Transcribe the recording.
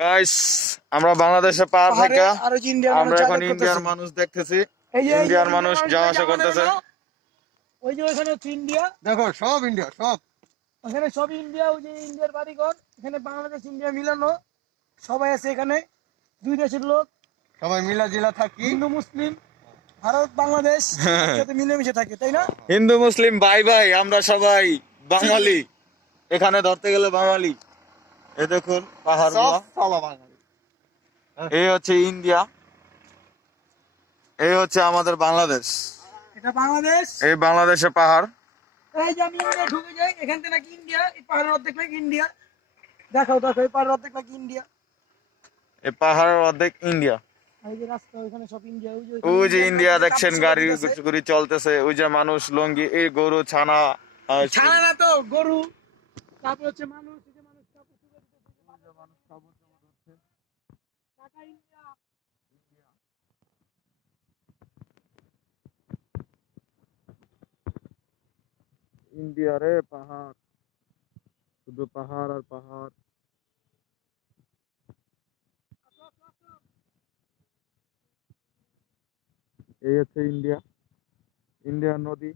Guys, আমরা বাংলাদেশে পাহাড় পাহাড়ে থেকে আর ওই যে ইন্ডিয়ার মানুষ আমরা এখন যাতায়াত ইন্ডিয়ার করতেছে। মানুষ দেখতেছি। এই যে ইন্ডিয়ার ইন্ডিয়ার মানুষ মানুষ যাওয়া দেখে আসা আমাদের করতেছে। হলো, ওই যে ওখানে হচ্ছে ইন্ডিয়া, দেখো সব ইন্ডিয়া সব। ওখানে সব ইন্ডিয়া, ওই যে ইন্ডিয়ার বাড়িঘর, এখানে বাংলাদেশ ইন্ডিয়া মিলানো, সবাই আছে এখানে, দুই দেশের লোক, সবাই মিলা জিলা থাকি। হিন্দু মুসলিম, ভারত বাংলাদেশ একসাথে মিলেমিশে থাকে, তাই না? হিন্দু মুসলিম ভাই ভাই, আমরা সবাই বাঙালি। এখানে ধরতে গেলে বাঙালি। এই দেখুন পাহাড় সব সালা বাঙালি। এই হচ্ছে ইন্ডিয়া, এই হচ্ছে আমাদের বাংলাদেশ। এটা বাংলাদেশ। এই বাংলাদেশে পাহাড়। এই যে আমি ইন্ডিয়া ঢুকে যাই, এখান থেকে নাকি ইন্ডিয়া, এই পাহাড়ের অর্ধেক নাকি ইন্ডিয়া। দেখাও দেখাও, এই পাহাড়ের অর্ধেক নাকি ইন্ডিয়া। এই পাহাড়ের অর্ধেক ইন্ডিয়া। এই যে রাস্তা, ওইখানে সব ইন্ডিয়া, ওই যে ওই যে ইন্ডিয়ান ইন্ডিয়া নাকি দেখছেন, কাপড় গাড়ি চোপড় দিতেছে। গুড়ি চলতেছে। ওই যে মানুষ লঙ্গি, এই গরু ছানা। ছানা না তো, গরু। তারপর হচ্ছে মানুষ, এই যে মানুষ কাপড় চোপড় দিতেছে, টাকা ইন্ডিয়া। ইন্ডিয়া রে পাহাড়, শুধু পাহাড় আর পাহাড়। এই হচ্ছে ইন্ডিয়া, ইন্ডিয়ার নদী।